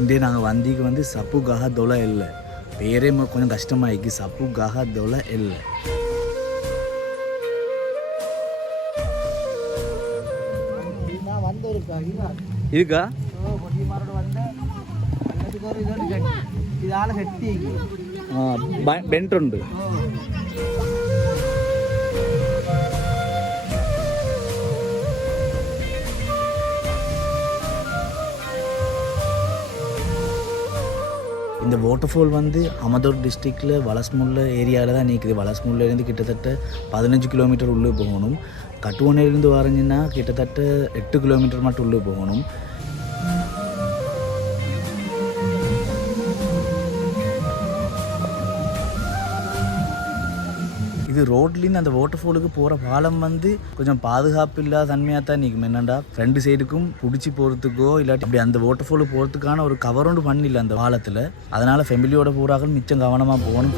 இன்றைய நாங்கள் வந்திக்கு வந்து சப்பு கஹா தொலை இல்லை, பேரே கொஞ்சம் கஷ்டமாயிக்கு. சப்பு கஹா தொலை இல்லை. இருக்கா பென்ட் உண்டு. இந்த வாட்டர்ஃபால் வந்து அமதோர் டிஸ்ட்ரிக்டில் வலஸ்முல்ல ஏரியாவில் தான் நிற்குது. வலஸ்முல்லேருந்து கிட்டத்தட்ட 15 கிலோமீட்டர் உள்ளே போகணும். கட்டுவனையிலேருந்து வரைஞ்சின்னா கிட்டத்தட்ட 8 கிலோமீட்டர் மட்டும் உள்ளே போகணும். இது ரோட்லேருந்து அந்த வாட்டர்ஃபாலுக்கு போகிற பாலம் வந்து கொஞ்சம் பாதுகாப்பு இல்லாத தன்மையாக தான் நிற்கும். என்னென்னா 2 சைடுக்கும் பிடிச்சி போகிறதுக்கோ இல்லாட்டி அப்படி அந்த வாட்டர்ஃபாலுக்கு போகிறதுக்கான ஒரு கவர் ஒன்று பண்ணிடல அந்த பாலத்தில். அதனால் ஃபேமிலியோட போகிறார்கள் மிச்சம் கவனமாக போகணும்.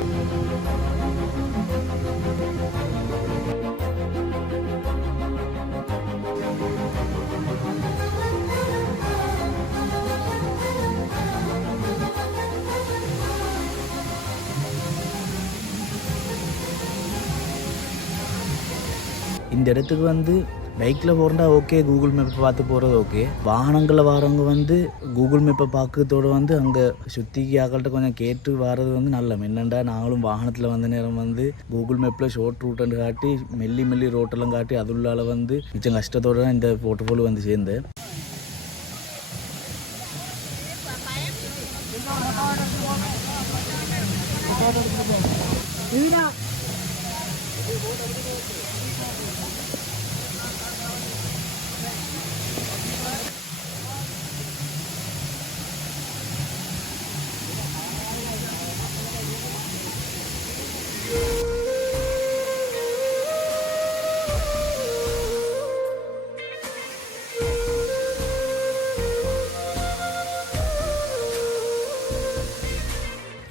இந்த இடத்துக்கு வந்து பைக்கில் போகிறதா ஓகே, கூகுள் மேப்பை பார்த்து போகிறது ஓகே. வாகனங்களில் வரவங்க வந்து கூகுள் மேப்பை பார்க்கறதோடு வந்து அங்கே சுற்றிக்கு ஆக்கள்கிட்ட கொஞ்சம் கேட்டு வர்றது வந்து நல்ல. என்னண்டா நாங்களும் வாகனத்தில் வந்த நேரம் வந்து கூகுள் மேப்பில் ஷார்ட் ரூட்டுன்னு காட்டி மெல்லி ரோட்டெல்லாம் காட்டி அதுள்ளால் வந்து மிச்சம் கஷ்டத்தோடு தான் இந்த வாட்டர்ஃபால் வந்து சேர்ந்தேன்.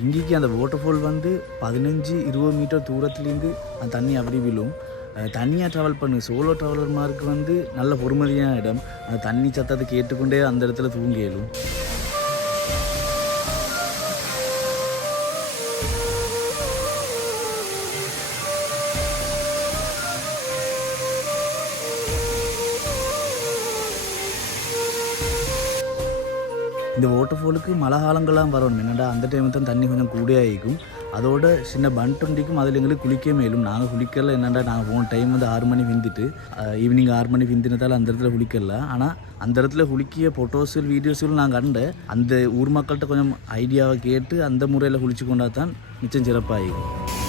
இங்கேக்கு அந்த வாட்டர்ஃபால் வந்து 15-20 மீட்டர் தூரத்துலேருந்து அந்த தண்ணி அப்படி விழும். தனியாக ட்ராவல் பண்ணு சோலோ ட்ராவலர்மாருக்கு வந்து நல்ல பொறுமதியான இடம். அந்த தண்ணி சத்தத்தை கேட்டுக்கொண்டே அந்த இடத்துல தூங்கிடும். இந்த வாட்டர்ஃபாலுக்கு மழை காலங்கள்லாம் வரணும். என்னடா அந்த டைமில் தான் தண்ணி கொஞ்சம் கூடியாகிக்கும். அதோட சின்ன பண்ட்டுண்டிக்கும் அதில் எங்களுக்கு குளிக்க மேலும். நாங்கள் குளிக்கல. என்னடா நாங்கள் போன டைம் வந்து 6 மணி விந்துட்டு ஈவினிங் 6 மணி விந்தினதால் அந்த இடத்துல குளிக்கல. ஆனால் அந்த இடத்துல குளிக்கிய ஃபோட்டோஸுகள் வீடியோஸுகள் நாங்கள் கண்டு அந்த ஊர் மக்கள்கிட்ட கொஞ்சம் ஐடியாவை கேட்டு அந்த முறையில் குளிச்சு கொண்டா தான் மிச்சம் சிறப்பாகிக்கும்.